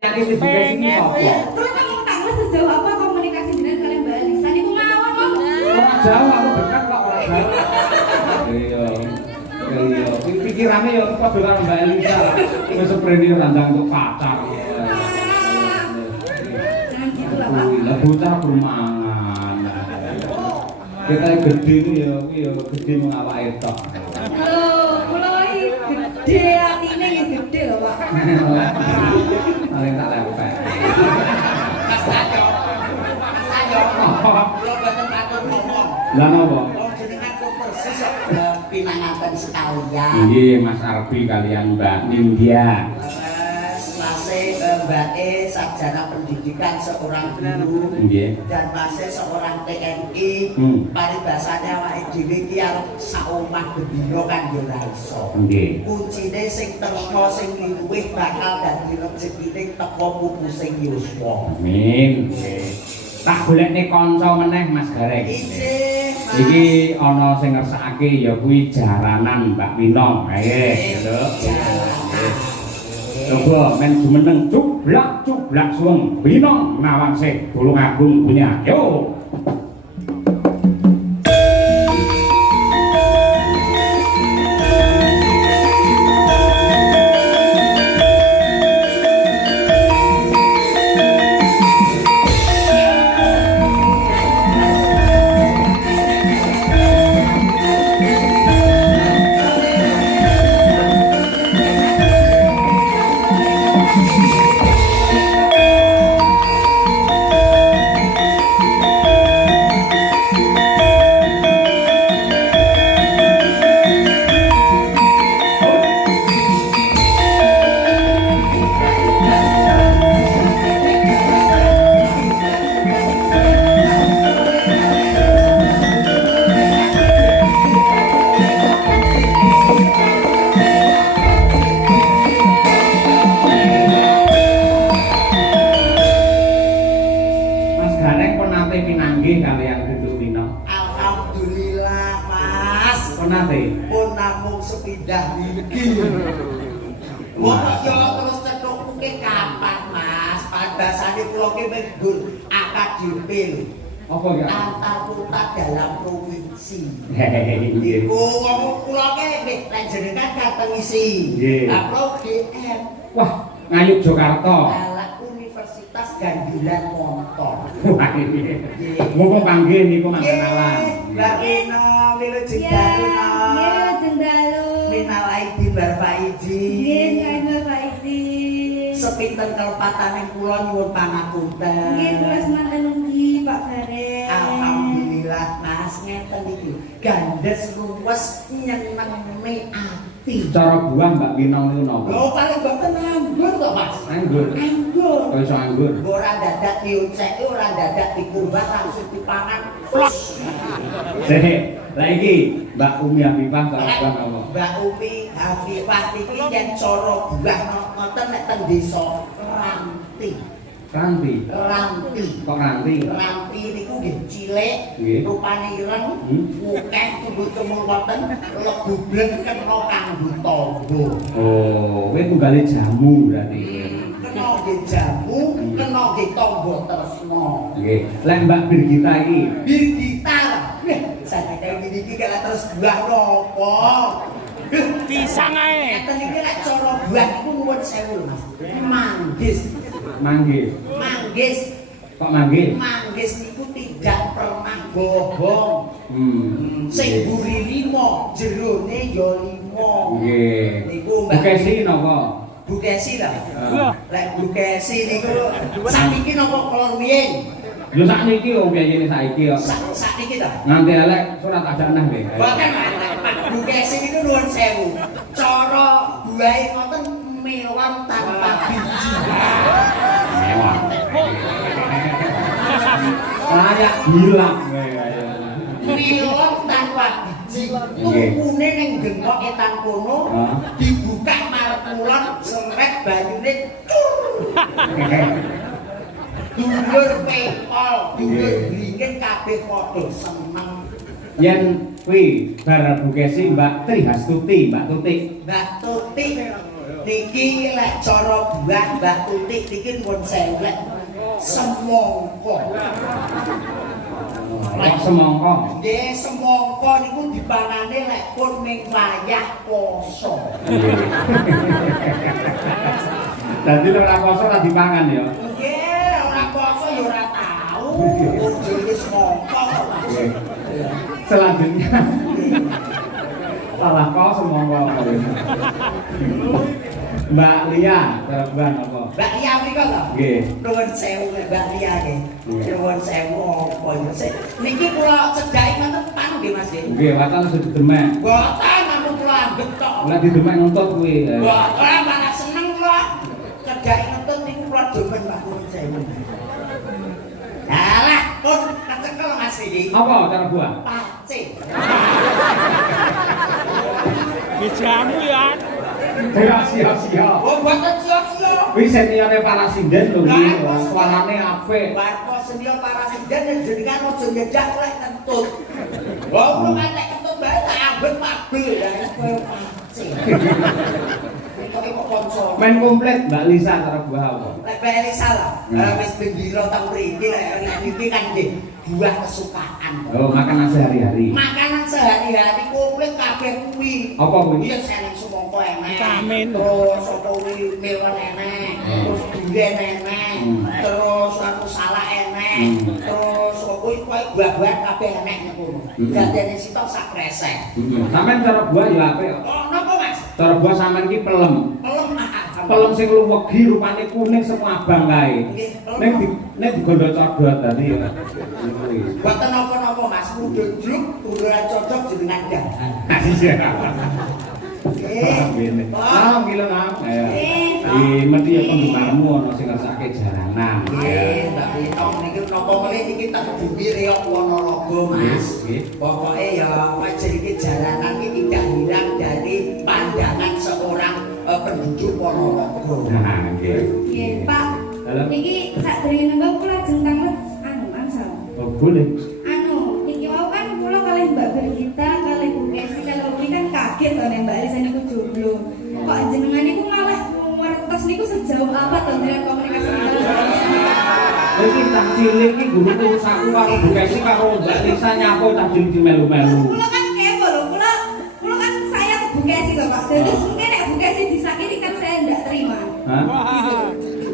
Yang itu juga sini kok. Terus kamu tahu sejauh apa komunikasi dengan kalian Mbak Alisa? Ibu ngawon kok. Orang jauh aku dekat kok orang jauh. Iya. Iya. Pikirannya ya kok dengan Mbak Elisa. Wis seprene randang untuk pacar. Jangan gitu lah Pak. Lah bocah bermangan. Kita gede ini ya, gede mengawake tok. Loh, kula iki gede atine nggih gede lho Pak. Paling tak lepek. Mas Sayo. Mas Sayo. Kula boten patut ngomong. Lah napa? Oh jenengan kok persis pinanganten sekalian. Nggih, Mas Arbi kalian Mbak Nindya. Masih Mbak E sarjana pendidikan seorang guru Nggih. dan masih seorang TNI. Paribasane awake dhewe iki arep saomah bendina kan yo ora iso. Nggih. Kuncine sing tresna sing luwih bakal dadi rezekine teko pupusing yuswa. Amin. Tak golekne kanca meneh Mas Gareng. Ijih, Mas. Iki ana sing ngersakake ya kuwi jaranan Mbak Wino. Nggih, lho. Coba men jumeneng cublak suweng Wino Nawangse Tulungagung punya. Yo. Alhamdulillah Mas. Penate. Pun namung sepindah niki. Wong yo terus cetuke kapan Mas? Padasane kula ki menggur akadipil. Apa ya? Antar kota dalam provinsi. Nggih. Iku wong kula ki nggih lek jenengan kateng isi. Nggih. Upload DM. Wah, ngayuk Jakarta. Dalam Universitas Gandilan Montor. Wah, ini. Mumpung panggil niku mangkenalan. Mbak Rina, Milo Ya, Jendaluna. nggih Jendalu. Minal aidin wal faizin. Nggih, Mbak Faizi. Sepinten kelepataning kula nyuwun pangapunten. Nggih, kula semanten ugi Pak Gareng. Alhamdulillah Mas ngeten iki. Gandes luwes nyenengne ati. Cara buah Mbak Wino niku napa? Lho paling mboten anggur to Mas. Anggur. Anggur. Kok iso anggur? Ora dadak diuceki, ora dadak dikurban langsung dipangan. Lah iki Mbak Umi Hafifah kok apa? Mbak Umi Hafifah iki yen cara buah ngoten nek teng desa Ranti. Ranti. Ranti. Kok ranti? Ranti niku nggih cilik, Nggih. rupane ireng, akeh tumbuh-tumbuh wonten lebu bleng kena kanggo tangga. Oh, kowe tunggale jamu berarti. Kena nggih jamu, kena nggih tangga tresna. Nggih. Lah Mbak Birgita iki Bir gitar. Sakjane iki kala terus buah napa? Pisang ae. Ngeten iki lek cara buah iku nuwun sewu Mas. Manggis. manggis. Manggis. Kok manggis? Manggis niku tidak pernah bohong. Sing buri 5, jerone ya 5. Nggih. Niku Mbak Bukesi napa? Bukesi lah. Lek Bukesi niku sakniki napa kula rumiyin? Yo sakniki wong biyayene saiki kok. Sakniki ta? Nganti elek surat ajanah nggih. Boten Bukesi niku nuwun sewu. Cara buahe ngoten melon tanpa biji. Mewah. Layak bilang. Melon tanpa biji. Tumpune ning genok etan kono dibuka marep kulon seret banyune cur. Dulur pekol, dulur bringin kabeh padha seneng. Yen kuwi bar Bukesi Mbak Tri Hastuti, Mbak Tuti. Mbak Tuti niki lek cara buah Mbak Tutik niki pun sewek semongko. Lek semongko. Nggih, semongko niku dipangane lek pun ning wayah poso. Dadi lek ora poso ora dipangan ya. Nggih, ora poso ya ora tau. Jenenge semongko. Selanjutnya salah kau semongko. Mbak Lia, terbang apa? Mbak Lia mriko to? Nggih. Nuwun sewu Mbak Lia nggih. Nuwun sewu apa ya sik. Niki kula cedhaki ngoten pan nggih Mas nggih. Nggih, watan sudah demek. Boten ampun kula anggap tok. Lah didemek nuntut kuwi. Boten malah seneng kula. Cedhaki ngoten niku kula demen Mbak nuwun sewu. Alah, pun kecekel Mas iki. Apa cara buah? Pacing. Dijamu ya. Siap. Oh, boten sia-sia. Kuwi seniore Parasinden lho iki, suarane apik. Warta senior Parasinden jenengan aja nyedak lek kentut. Wah, kula katek kentut bae tak ambet mabel ya kowe pacing. Kok kanca. Main komplit Mbak Lisa cara buah apa? Lek Mbak Elisa lah, wis bendino teng mriki lek iki kan nggih buah kesukaan. Oh, makanan sehari-hari. Makanan sehari-hari komplit kabeh kuwi. Apa kuwi? Iya seneng semongko enek. Vitamin. Terus apa kuwi melon enek. Terus duren enek. Terus aku salah enek. Terus kuwi buah-buahan kabeh enek niku. Gandene sitok sak kresek. Sampeyan cara buah ya apik. Oh, napa Mas? Cara buah sampeyan iki pelem. Pelem Pelem sing luwegi rupane kuning semua abang kae. Nek digondo codot tadi ya. Boten napa-napa Mas, mudhun juk ora cocok jenengan dahan. Iya. Nggih. Ah, gila ngam. Mesti ya penggemarmu ana sing ngersake jaranan. Nggih, Mbak Lita niki napa meneh iki tak bumi reok Ponorogo Mas. Pokoke ya wajar iki jaranan iki tidak hilang dari pandangan seorang penduduk Ponorogo. Nah, nggih. Nggih, Pak. Iki sadurunge nembang kula ajeng tanglet angsal. Oh, boleh. Iki mau kan kula kalih Mbak Bergita, kalih Bu Kesi, kalau ini kan kaget to nek Mbak Elisa niku jomblo. Kok jenengan niku malah ngertos niku sejauh apa to dengan komunikasi Iki tak cilik iki guru urusanku karo Bu Kesi karo Mbak Lisa nyapo tak cilik melu-melu. Kula kan kepo lho, kula kan sayang Bu Kesi to Pak. Jadi mungkin nek Bu Kesi disakiti kan saya enggak terima. Hah?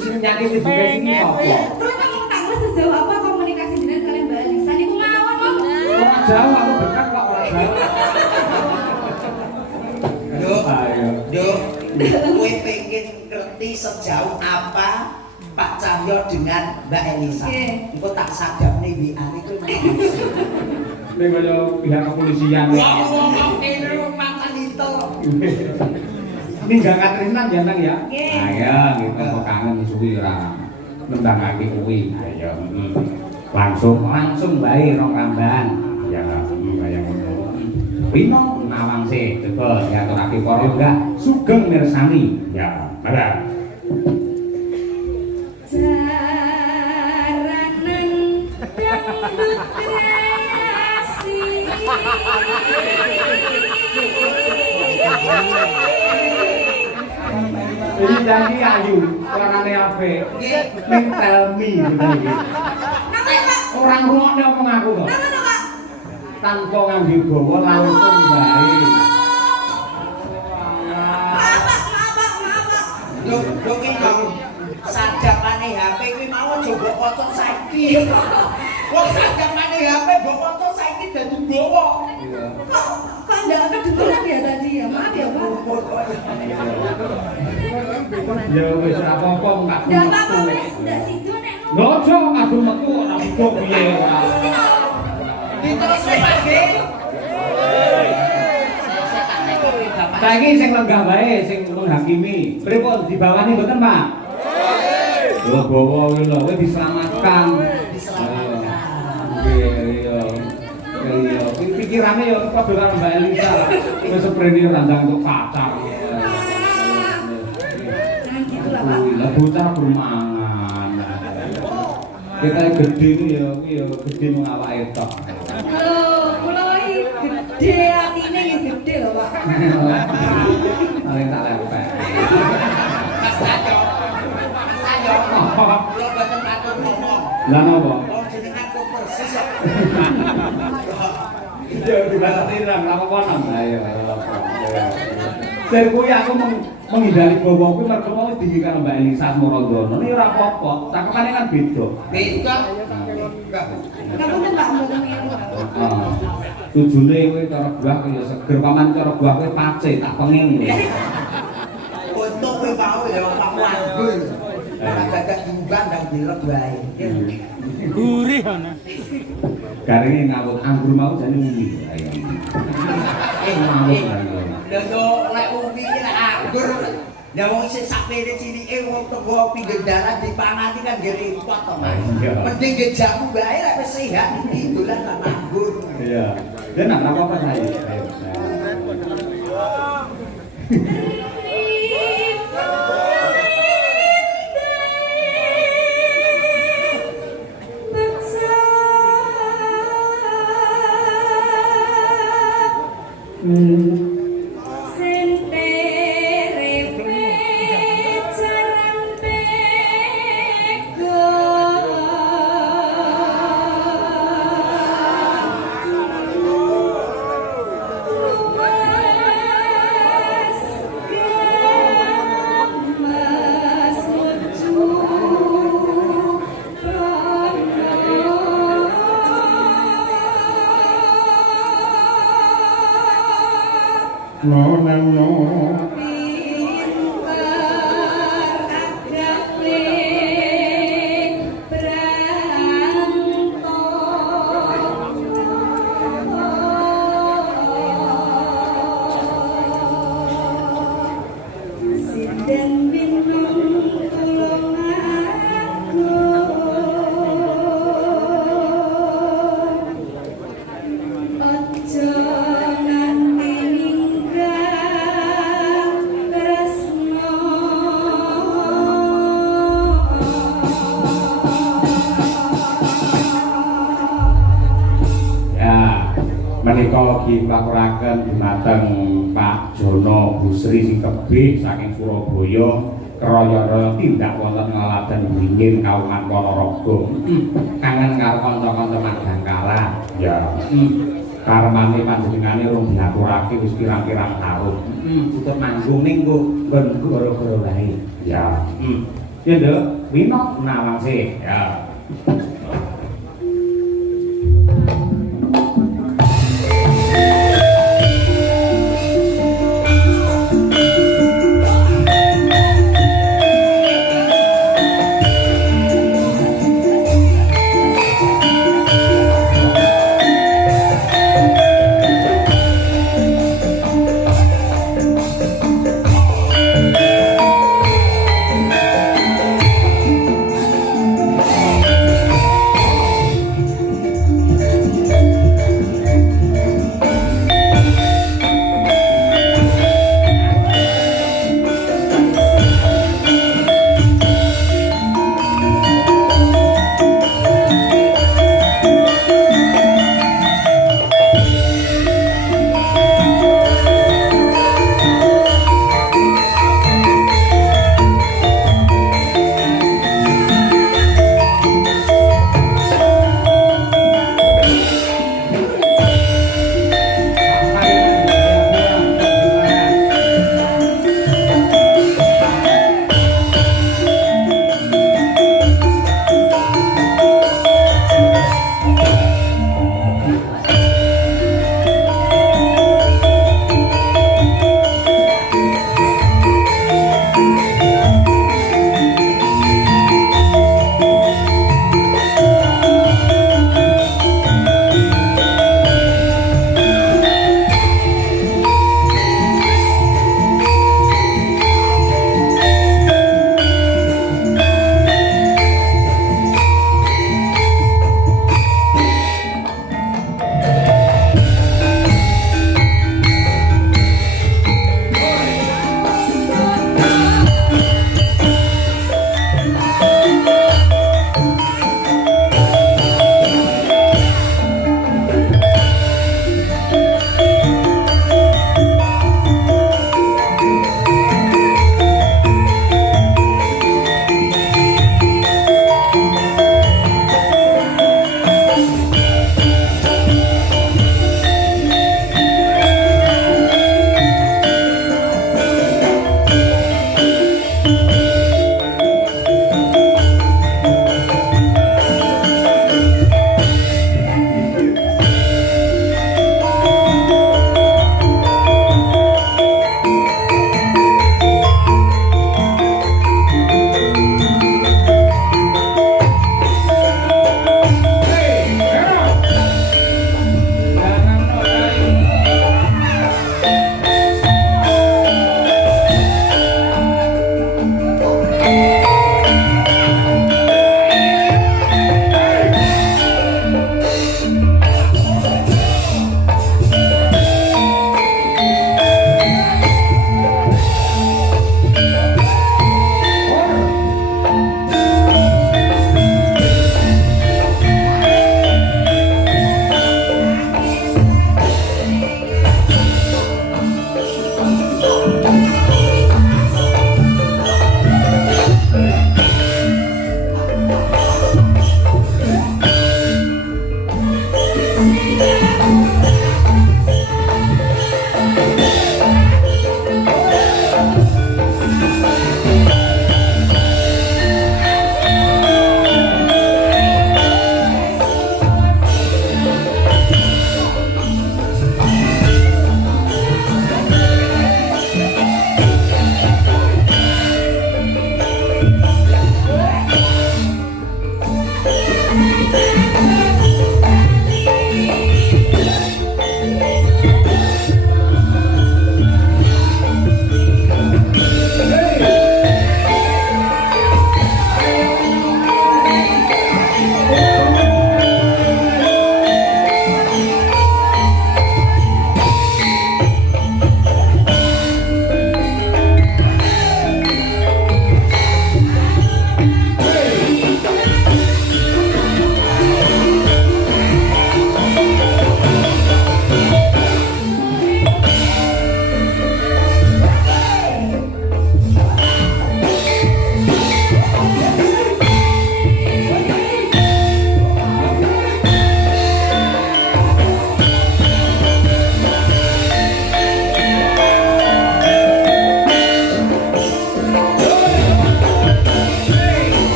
Sing nyakiti Bu Kesi iki sapa? Kula kan mau tanglet sejauh apa komunikasi dengan kalian Mbak Elisa niku mawon kok. Ora jauh aku dekat kok ora jauh. Yuk, Ayo. yuk. Kowe pengen ngerti sejauh apa Pak Cahyo dengan Mbak Elisa. Nggih. Engko tak sadapne WA niku. Nek kaya pihak kepolisian. Wong kene mantan itu. Ini jangan Trisnan jangan ya. Nggih. Ayo, kita kok kangen suwi ora nembangake kuwi. Ayo, langsung bae rong ramban. Ya, kaya ngono. Pino nawang sih, coba diaturake para enggak sugeng mirsani. Ya, barang. Jaranan dangdut kreasi. Ini janji ayu, suarane apik. Nggih. Ning tell me iki. Orang rungokne omong aku kok. Tanpa nganggo gawa langsung bae. Lho ki mau sadapane HP kuwi mau coba foto saiki. Wong sadapane HP mbok foto saiki dadi gowo. Kok enggak kedengeran ya tadi ya? Maaf ya Pak. Ya wis ora apa-apa enggak. Enggak apa-apa wis ndak sido nek Ngojo ngadu metu ora butuh piye ora. Diterus lagi. Saiki sing lenggah wae sing menghakimi. Pripun dibawani mboten, Pak? Oh, bawa kuwi lho, kowe diselamatkan. Iya. Iya, pikirane ya padha karo Mbak Elisa. Wis sprene randang untuk pacar. jangan gitu lah Pak. Lah bocah bermangan. Kita gede iki ya, gede mung awake tok. Halo, kula iki gede atine nggih gede lho, Pak. Paling tak lempek. Mas Sayo. Mas Sayo. Kula boten matur ngomong. Lah napa? Wong jenengan kok persis kok. Ya dibatasi nang apa nang ayo. Sen kuwi aku menghindari bobo kuwi mergo wis dingin karo Mbak Elisa Morondono. Ini ora apa-apa, cakepane kan beda. Beda. Kamu tuh Mbak mboten ngiru. Tujune kuwi cara buah kuwi ya seger, paman cara buah kuwi pace tak pengen. Untuk kowe mau ya Pak Wanggul. Ora gagak diubah ndang dilek wae. Gurih ana. Garinge ngawut anggur mau jane umi. Ayo. Lha yo lek umi ki lek anggur. Lah wong sing sakmene cilike wong teko pinggir dalan dipangati kan nggih repot to, Mas. Mending nggih jamu wae lek wis sehat iki dolan nang anggur. Iya. Ya nak apa-apa saya. Ayo. No. Menika giwakuraken dumateng Pak Jono Busri sing kebih saking Surabaya kraya tindak wonten ngaladen wingin Kauman Ponorogo. Kangen karo kanca-kanca Madangkala. Ya. Karmane panjenengane urung diaturake wis pirang-pirang taun. Tutut manggung ning nggon gara-gara wae. Ya. Ya Nduk, winok nawase. Ya.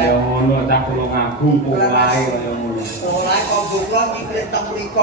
Ayo ngono tak tulung agung pulai kaya ngono. Ora kok buklon iki teng mriko